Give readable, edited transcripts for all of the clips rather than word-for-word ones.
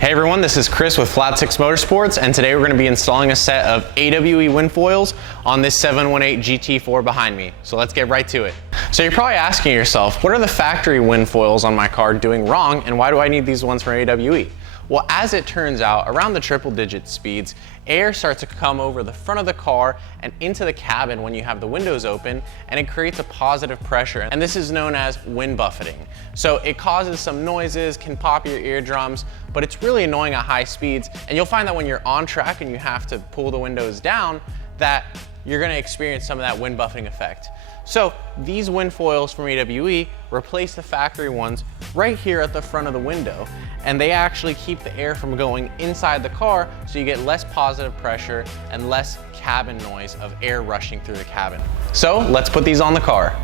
Hey everyone, this is Chris with Flat 6 Motorsports, and today we're going to be installing a set of AWE wind foils on this 718 GT4 behind me. So let's get right to it. So you're probably asking yourself, what are the factory wind foils on my car doing wrong, and why do I need these ones from AWE? Well, as it turns out, around the triple digit speeds, air starts to come over the front of the car and into the cabin when you have the windows open, and it creates a positive pressure, and this is known as wind buffeting. So it causes some noises, can pop your eardrums, but it's really annoying at high speeds, and you'll find that when you're on track and you have to pull the windows down, that you're gonna experience some of that wind buffeting effect. So these wind foils from AWE replace the factory ones right here at the front of the window, and they actually keep the air from going inside the car, so you get less positive pressure and less cabin noise of air rushing through the cabin. So let's put these on the car.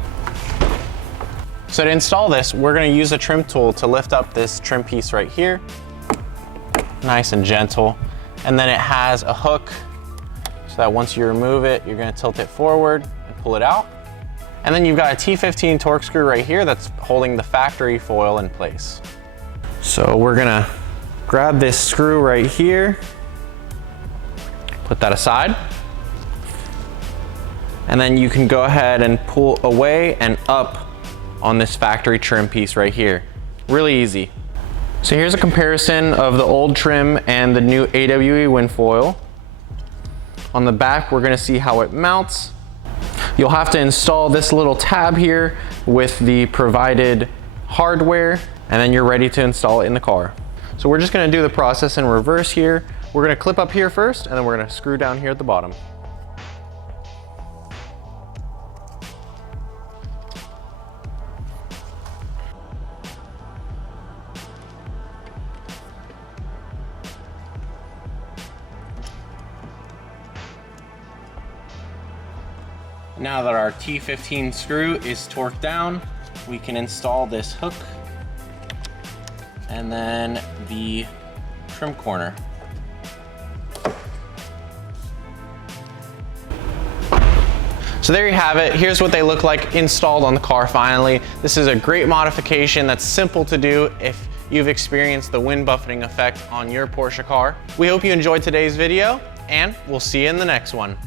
So to install this, we're gonna use a trim tool to lift up this trim piece right here, nice and gentle, and then it has a hook so that once you remove it, you're gonna tilt it forward and pull it out. And then you've got a T15 torque screw right here that's holding the factory foil in place. So we're gonna grab this screw right here, put that aside, and then you can go ahead and pull away and up on this factory trim piece right here. Really easy. So here's a comparison of the old trim and the new AWE wind foil. On the back, we're gonna see how it mounts. You'll have to install this little tab here with the provided hardware, and then you're ready to install it in the car. So we're just gonna do the process in reverse here. We're gonna clip up here first, and then we're gonna screw down here at the bottom. Now that our T15 screw is torqued down, we can install this hook and then the trim corner. So there you have it. Here's what they look like installed on the car finally. This is a great modification that's simple to do if you've experienced the wind buffeting effect on your Porsche car. We hope you enjoyed today's video, and we'll see you in the next one.